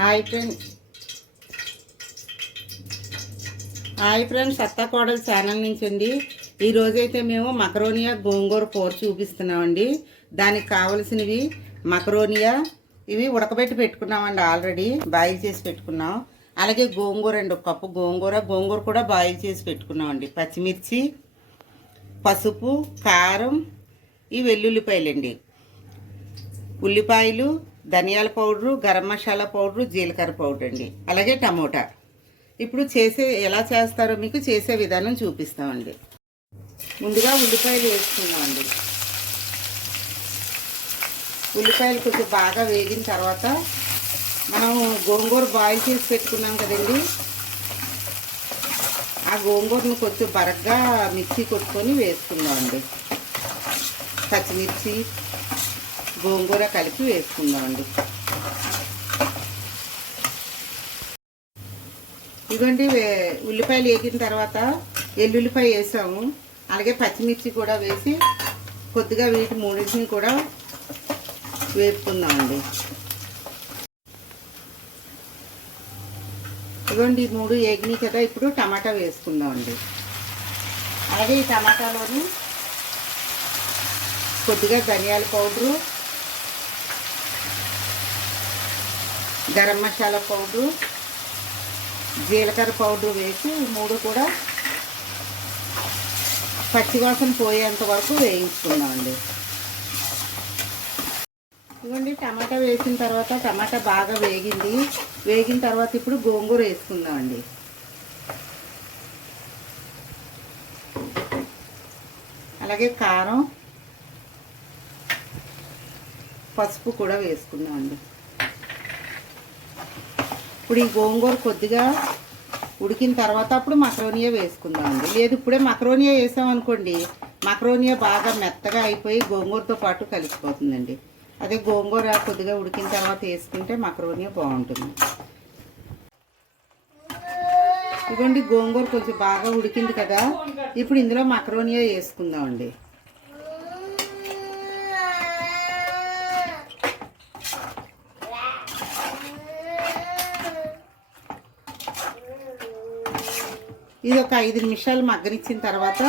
Hi friends hi friends Attakodalu channel నుంచి అండి ఈరోజైతే మేము మకరోనియా గోంగూర కూర చూపిస్తున్నామండి. దానికి కావలసినవి మకరోనియా ఇవి ఉడకబెట్టి పెట్టుకున్నామండి ఆల్రెడీ బాయిల్ చేసి పెట్టుకున్నాం. అలాగే గోంగూర అండి ఒక కప్పు గోంగూర. గోంగూర కూడా బాయిల్ చేసి పెట్టుకున్నామండి. పచ్చిమిర్చి పసుపు కారం ఈ వెల్లుల్లిపాయలండి. ఉల్లిపాయలు ధనియాల పౌడరు గరం మసాలా పౌడరు జీలకర్ర పౌడర్ అండి. అలాగే టమోటా. ఇప్పుడు చేసే ఎలా చేస్తారో మీకు చేసే విధానం చూపిస్తామండి. ముందుగా ఉల్లిపాయలు వేసుకుందామండి. ఉల్లిపాయలు కొంచెం బాగా వేగిన తర్వాత మనం గోంగూర బాయిల్ చేసి పెట్టుకున్నాం కదండి. ఆ గోంగూరను కొంచెం బరగ్గా మిక్సీ కొట్టుకొని వేసుకుందామండి. పచ్చిమిర్చి గోంగూర కలిపి వేసుకుందామండి. ఇవ్వండి వే- ఉల్లిపాయలు వేగిన తర్వాత ఎల్లుల్లిపాయ వేసాము. అలాగే పచ్చిమిర్చి కూడా వేసి కొద్దిగా వీటి మూడింటిని కూడా వేపుకుందామండి. ఇవ్వండి మూడు ఏగినాయి కదా ఇప్పుడు టమాటా వేసుకుందామండి. అలాగే ఈ టమాటాలోని కొద్దిగా ధనియాల పౌడరు గరం మసాలా పౌడరు జీలకర్ర పౌడర్ వేసి మూడు కూడా పచ్చివాసన పోయేంత వరకు వేయించుకున్నామండి ఇవ్వండి టమాటా వేసిన తర్వాత టమాటా బాగా వేగింది. వేగిన తర్వాత ఇప్పుడు గోంగూర వేసుకుందామండి. అలాగే కారం పసుపు కూడా వేసుకుందామండి. ఇప్పుడు ఈ గోంగూర కొద్దిగా ఉడికిన తర్వాత అప్పుడు మకరోనియా వేసుకుందామండి. లేదు ఇప్పుడే మకరోనియా వేసామనుకోండి మకరోనియా బాగా మెత్తగా అయిపోయి గోంగూరతో పాటు కలిసిపోతుందండి. అదే గోంగూర కొద్దిగా ఉడికిన తర్వాత వేసుకుంటే మకరోనియా బాగుంటుంది. ఇదిగోండి గోంగూర కొంచెం బాగా ఉడికింది కదా. ఇప్పుడు ఇందులో మకరోనియా వేసుకుందామండి. ఇది ఒక ఐదు నిమిషాలు మగ్గనిచ్చిన తర్వాత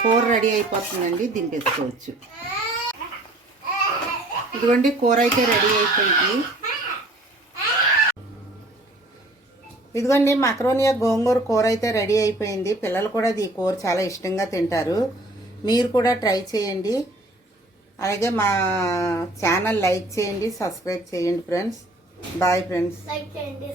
కూర రెడీ అయిపోతుందండి దింపేసుకోవచ్చు. ఇదిగోండి కూర అయితే రెడీ అయిపోయింది. ఇదిగోండి మక్రోనియా గోంగూర కూర అయితే రెడీ అయిపోయింది. పిల్లలు కూడా ఈ కూర చాలా ఇష్టంగా తింటారు. మీరు కూడా ట్రై చేయండి. అలాగే మా ఛానల్ లైక్ చేయండి సబ్స్క్రైబ్ చేయండి ఫ్రెండ్స్. Bye friends. లైక్ చేయండి